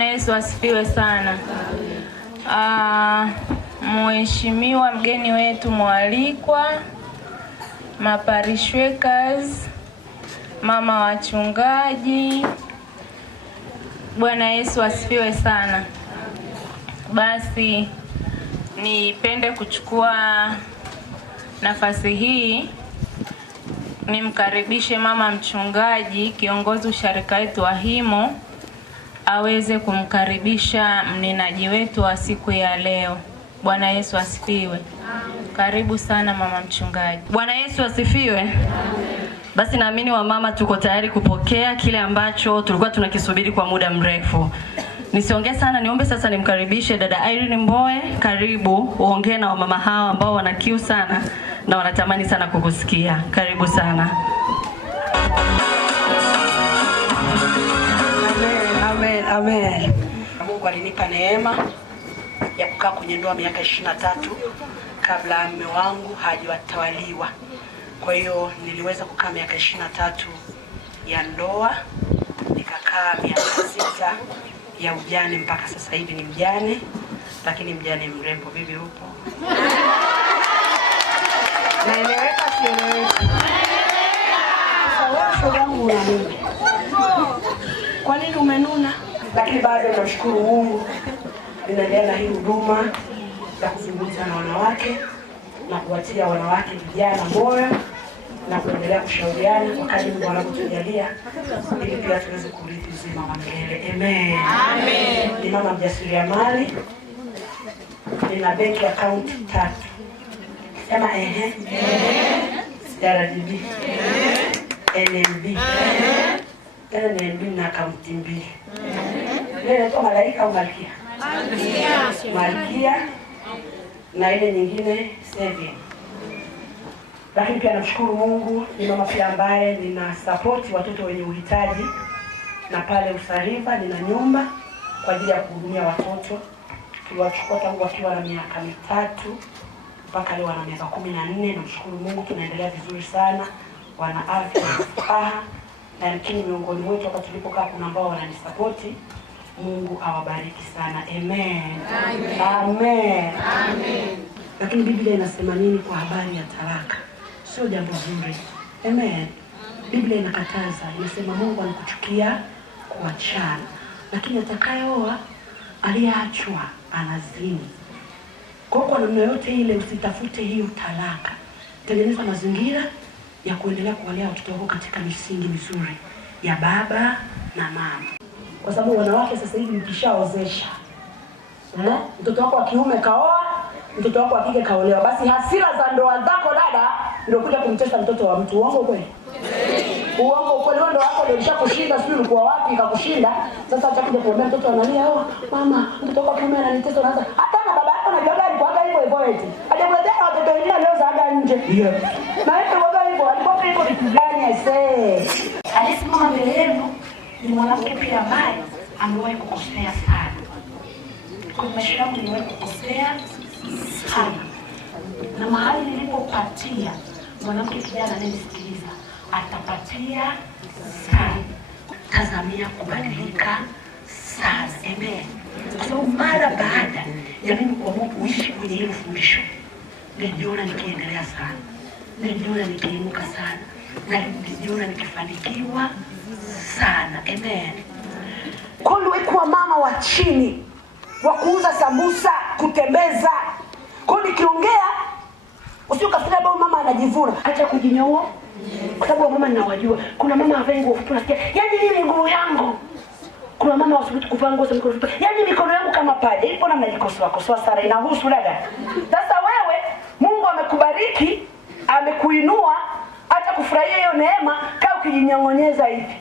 Yesu asifiwe sana. Mheshimiwa mgeni wetu mwalikwa, maparishwekers, mama wachungaji, Bwana Yesu asifiwe sana. Basi nipende kuchukua nafasi hii nimkaribishe mama mchungaji, kiongozi usharika wetu wa Himo, aweze kumkaribisha mnenaji wetu wa siku ya leo. Bwana Yesu asifiwe. Karibu sana mama mchungaji. Bwana Yesu asifiwe. Basi naamini wamama tuko tayari kupokea kile ambacho tulikuwa tunakisubiri kwa muda mrefu. Nisiongee sana, niombe sasa nimkaribishe dada Irene Mboe. Karibu uongee na wamama hawa ambao wana kiu sana na wanatamani sana kukusikia. Karibu sana. Amen. Mungu alinipa neema ya kukaa kwenye ndoa miaka 23 kabla mume wangu hajatawaliwa. Kwa hiyo niliweza kukaa miaka 23 ya ndoa, nikakaa miaka 6 ya ujane mpaka sasa hivi ni mjane, lakini mjane mrembo. Bibi upo? Naeleweka sieleweka? Sawa, wangu una mume. Kwa nini umenuna? Lakini bado namshukuru Mungu, ninaendelea na hii huduma ya kuzungumza na wanawake na kuwatia wanawake vijana moyo na kuendelea kushauriana kwa kadri Mungu anavyotujalia ili pia tuweze kurithi uzima wa milele. Amen. Amen. Ni mama mjasiriamali. Nina bank account 3. Sema CRDB, NMB, NMB na account 2. Ile ni malaika au malkia? Malkia. Na ile nyingine saving. Lakini pia namshukuru Mungu, ni mama pia ambaye nina support watoto wenye uhitaji, na pale Usariva nina nyumba kwa ajili ya kuhudumia watoto. Tuliwachukua tangu wakiwa na miaka 3 mpaka leo wana miaka 14. Namshukuru Mungu, tunaendelea vizuri sana. Wana afya na furaha, na yamkini miongoni mwetu hapa tulipokaa kuna ambao wananisapoti. Mungu awabariki sana. Amen. Amen. Amen. Amen. Lakini Biblia inasema nini kwa habari ya talaka? Sio jambo zuri. Amen. Biblia inakataza, inasema Mungu anakuchukia kuachana, lakini atakayeoa aliyeachwa anazini. Kwa namna yote ile usitafute hiyo talaka. Tengeneza mazingira ya kuendelea kuwalea watoto wako katika misingi mizuri ya baba na mama. Kwa sababu wanawake sasa hivi mkishaozesha, mtoto wako wa kiume kaoa, mtoto wako wa kike kaolewa, basi hasira za ndoa zako dada ndio kuja kumtesa mtoto wa mtu. Uongo kweli? Uongo kweli? Ndoa yako ndio ilishakushinda, sio ulikuwa wapi ikakushinda. Sasa acha kuja kuambia mtoto analia, mama, mtoto wako wa kiume ananitesa. Unaanza hata na baba yako anajua alikuwa hivyo hivyo eti. Hajakuletea watoto wengine leo zaaga nje. Ndio. Na hivyo baba hivyo alikuwa hivyo vitu gani aisee? Alisimama mbele yenu ni mwanamke pia ambaye amewahi kukosea sana. Kwa maisha yangu nimewahi kukosea sana. Na mahali nilipopatia mwanamke kijana ananisikiliza atapatia sana. Tazamia kubadilika sana. Amen. Kwa sababu mara baada ya mimi kuamua kuishi kwenye hilo fundisho, nilijiona nikiendelea sana, nilijiona nikiinuka sana, na nilijiona nikifanikiwa sana. Amen. Kwa kuwa mama wa chini wa kuuza sambusa, kutembeza. Kwa nikiongea usikafika baba mama anajivuna, acha kujinyoa. Kwa sababu mama ninawajua. Kuna mama havai nguo fupi nasikia, yaani ni miguu yangu. Kuna mama wasibutu kuvaa nguo za mikono fupi, yaani mikono yangu kama paja. Ipo namna jikosoa sana, inahusu dada. Sasa wewe Mungu amekubariki, amekuinua, acha kufurahia hiyo neema, kaa ukijinyongonyeza hivi.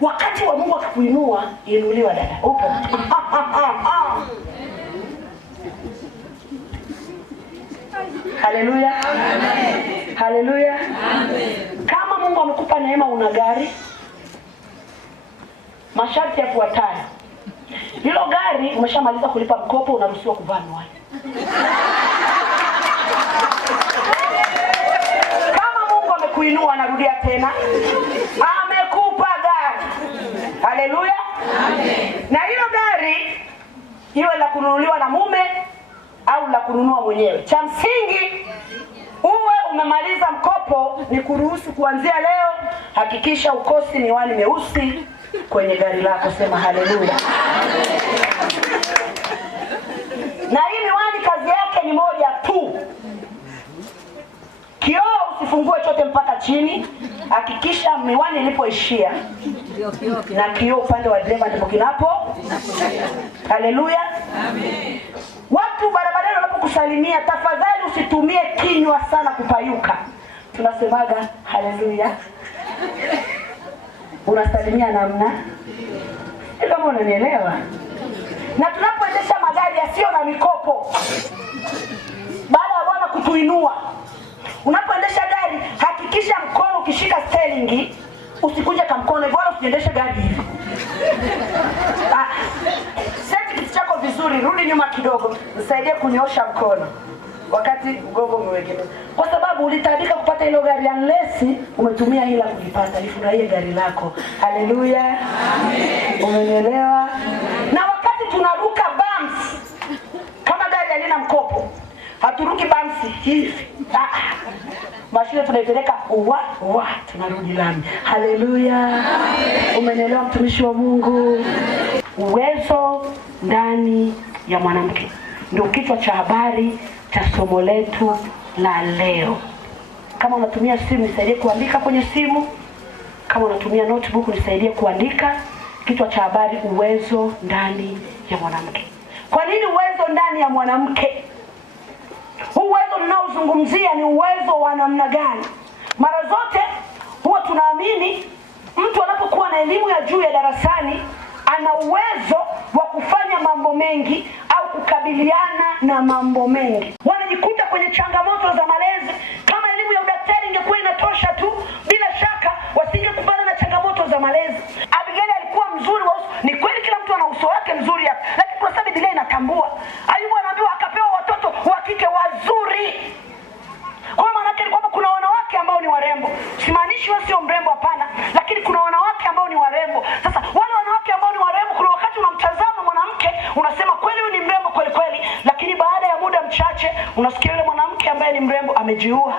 Wakati wa Mungu akikuinua, inuliwa dada. Upo? Haleluya. Amen. Haleluya. Amen. Kama Mungu amekupa neema, una gari, masharti yafuatayo. Hilo gari umeshamaliza kulipa mkopo, unaruhusiwa kuvaa miwani. Kama Mungu amekuinua, narudia tena, amekupa gari. Haleluya. Amen. Na hilo iwe la kununuliwa na mume au la kununua mwenyewe. Cha msingi uwe umemaliza mkopo, ni kuruhusu kuanzia leo hakikisha ukosi miwani meusi kwenye gari lako. Sema haleluya. Na hii miwani kazi yake ni moja tu. Kioo usifungue chote mpaka chini. Hakikisha miwani ilipoishia na kioo upande wa dereva ndipo kinapo. Haleluya. Amen. Watu barabarani wanapokusalimia, tafadhali usitumie kinywa sana kupayuka. Tunasemaga haleluya. Unasalimia namna. Kama unanielewa. Na tunapoendesha magari yasiyo na mikopo, baada ya Bwana kutuinua, unapoendesha gari hakikisha mkono ukishika steering usikuje kama mkono hivyo, usiendeshe gari hivi. Seti kitu chako vizuri, rudi nyuma kidogo, nisaidie kunyoosha mkono wakati mgongo umewekelea. Kwa sababu ulitabika kupata hilo gari unless umetumia hila kujipata. Ifurahie gari lako. Haleluya. Amen. Umenielewa? Na wakati tunaruka bumps, kama gari halina mkopo, haturuki bumps hivi. Mashine tunaipeleka tunarudi lami. Haleluya. Umenielewa mtumishi wa Mungu? Uwezo ndani ya mwanamke ndio kichwa cha habari cha somo letu la leo. Kama unatumia simu, nisaidie kuandika kwenye simu. Kama unatumia notebook, nisaidie kuandika. Kichwa cha habari, uwezo ndani ya mwanamke. Kwa nini uwezo ndani ya mwanamke? Uwezo ninaozungumzia ni uwezo wa namna gani? Mara zote huwa tunaamini mtu anapokuwa na elimu ya juu ya darasani ana uwezo wa kufanya mambo mengi au kukabiliana na mambo mengi. Wanajikuta kwenye changamoto za malezi. Kama elimu ya udaktari ingekuwa inatosha tu, bila shaka wasingekubana na changamoto za malezi. Abigaili alikuwa mzuri wa uso. Ni kweli kila mtu ana uso wake mzuri hapa, lakini kwa sababu Biblia inatambua, Ayubu anaambiwa akapewa watoto wa kike wazuri. Kwa maana yake ni kwamba kuna wanawake ambao ni warembo. Simaanishi wao sio mrembo, hapana, lakini kuna wanawake ambao ni warembo. Sasa wale wanawake ambao ni warembo, kuna wakati unamtazama mwanamke unasema kweli huyu ni mrembo kweli kweli, lakini baada ya muda mchache unasikia yule mwanamke ambaye ni mrembo amejiua.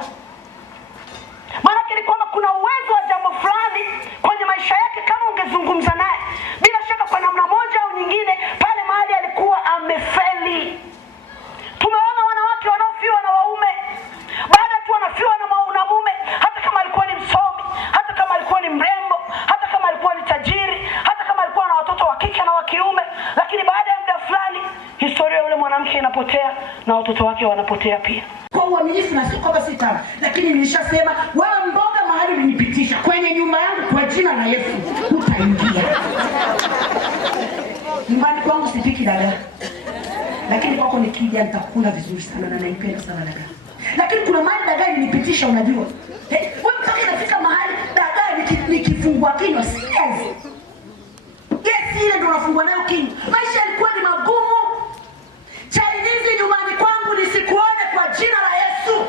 Maana yake ni kwamba kuna uwezo wa jambo fulani kwenye maisha yake, kama ungezungumza naye, bila shaka kwa namna moja au nyingine pale mahali alikuwa amefeli. Tumeona wanawake wanaofiwa na waume, baada tu wanafiwa na mume, hata kama alikuwa ni msomi, hata kama alikuwa ni mrembo, hata kama alikuwa ni tajiri, hata kama alikuwa na watoto wa kike na wa kiume, lakini baada ya muda fulani historia yule mwanamke inapotea na watoto wake wanapotea pia. Kwa uaminifu na sio kwamba sitama, lakini nilishasema wewe mboga mahali ulinipitisha kwenye nyumba yangu, kwa jina la Yesu utaingia. Nyumbani kwangu sipiki dagaa, lakini kwako nikija nitakula vizuri sana na naipenda sana dagaa. Lakini kuna mahali dagaa ilinipitisha, unajua. Wewe mpaka inafika mahali dagaa nikifungua kinywa siwezi. Yes, ile ndio unafungua nayo kinywa. Maisha yalikuwa ni magumu. Chinese nyumbani kwangu nisikuone kwa jina la Yesu.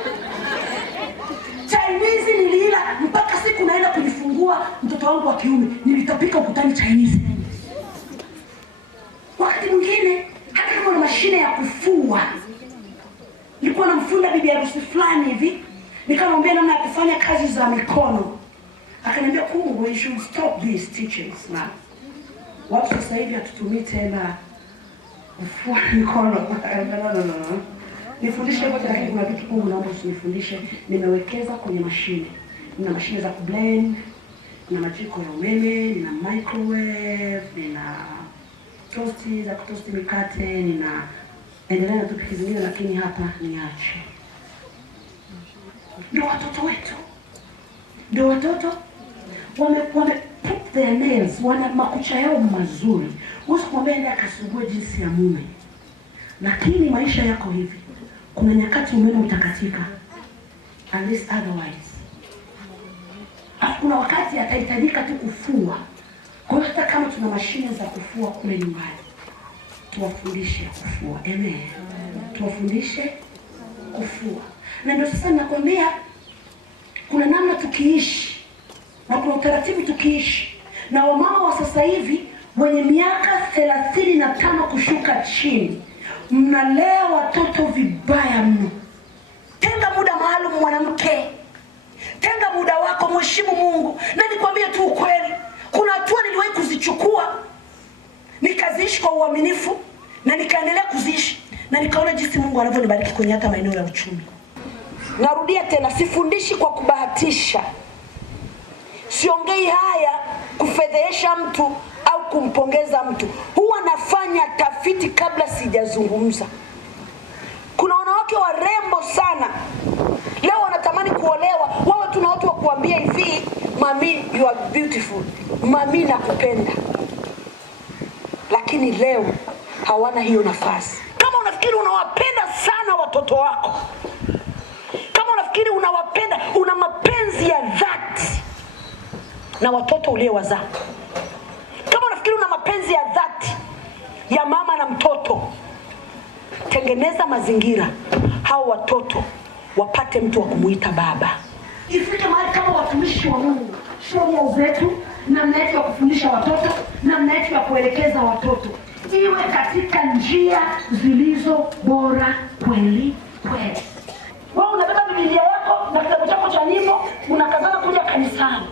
Chinese niliila mpaka siku naenda kujifungua mtoto wangu wa kiume, nilitapika ukutani Chinese. Wakati mwingine hata kama na mashine ya kufua, nilikuwa namfunda bibi harusi fulani hivi, nikamwambia namna ya kufanya kazi za mikono. Akaniambia, "Kungu, we should stop these teachings now." Watu sasa hivi hatutumii tena kufua mikono. No. Nifundishe kwa lakini kuna vitu Mungu naomba usinifundishe. Nimewekeza kwenye mashine. Nina mashine za kublend, nina majiko ya umeme, nina microwave, nina tosti za kutosti mikate, nina endelea na tupiki zingine, lakini hapa niache. Ndio watoto wetu. Ndio watoto wame put their nails, wana makucha yao mazuri. Usikwambia ndio akasugue jinsi ya mume. Lakini maisha yako hivi. Kuna nyakati umeme utakatika. Unless otherwise. Kuna wakati atahitajika tu kufua. Kwa hiyo hata kama tuna mashine za kufua kule nyumbani, tuwafundishe kufua. Amen. Tuwafundishe kufua. Na ndio sasa nakwambia kuna namna tukiishi na kuna utaratibu tukiishi. Na wamama wa sasa hivi wenye miaka 35 kushuka chini, mnalea watoto vibaya mno. Tenga muda maalum mwanamke. Tenga muda wako, mheshimu Mungu. Na nikwambie tu ukweli, kuna hatua niliwahi kuzichukua, nikaziishi kwa uaminifu na nikaendelea kuziishi, na nikaona jinsi Mungu anavyonibariki kwenye hata maeneo ya uchumi. Narudia tena, sifundishi kwa kubahatisha. Siongei haya kufedhesha mtu au kumpongeza mtu. Huwa nafanya tafiti kabla sijazungumza. Kuna wanawake warembo sana leo wanatamani kuolewa. Wao tuna watu wa kuambia hivi, mami you are beautiful, mami nakupenda, lakini leo hawana hiyo nafasi. Kama unafikiri unawapenda sana watoto wako, kama unafikiri unawapenda, una mapenzi ya dhati na watoto uliowazaa, kama unafikiri una mapenzi ya dhati ya mama na mtoto, tengeneza mazingira hao watoto wapate mtu wa kumuita baba. Ifike mahali kama watumishi wa Mungu, sheria zetu, namna yetu ya kufundisha watoto, namna yetu ya kuelekeza watoto iwe katika njia zilizo bora kweli kweli. Wewe unabeba Biblia yako na kitabu chako cha nyimbo, unakazana kuja kanisani.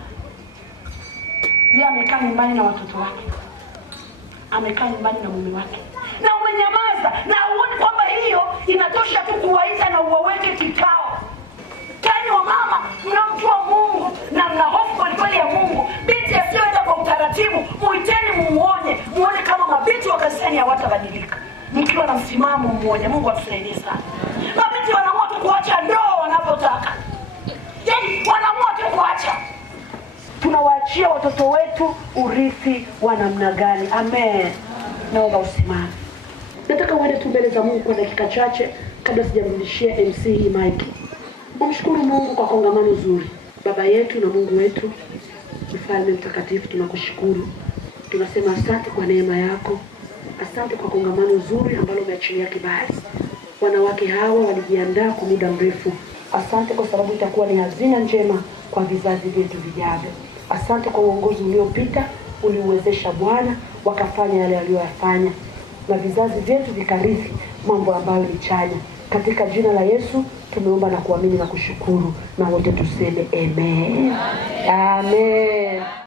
Yeye amekaa nyumbani na watoto wake, amekaa nyumbani na mume wake, na umenyamaza, na uone kwamba hiyo inatosha tu kuwaita na uwaweke kikao. Kani wa mama mnamjua Mungu na mna hofu kweli ya Mungu, binti asiyoenda kwa utaratibu, muiteni muone kama mabinti wa kanisani hawatabadilika. Mkiwa na msimamo mmoja, Mungu atusaidie sana. Mabinti wanaamua tu kuacha ndoa wanapotaka. Yaani wanaamua tu kuacha. Tunawaachia watoto wetu urithi wa namna gani? Amen. Naomba usimame. Nataka uende tu mbele za Mungu kwa dakika chache kabla sijamrudishia MC hii mic. Mshukuru Mungu kwa kongamano zuri. Baba yetu na Mungu wetu, Mfalme mtakatifu, tunakushukuru. Tunasema asante kwa neema yako. Asante kwa kongamano zuri ambalo umeachilia kibali. Wanawake hawa walijiandaa kwa muda mrefu. Asante kwa sababu itakuwa ni hazina njema kwa vizazi vyetu vijavyo. Asante kwa uongozi uliopita, uliuwezesha Bwana wakafanya yale aliyoyafanya, na vizazi vyetu vikarithi mambo ambayo ni chanya. Katika jina la Yesu tumeomba na kuamini na kushukuru, na wote tuseme amen. Amen.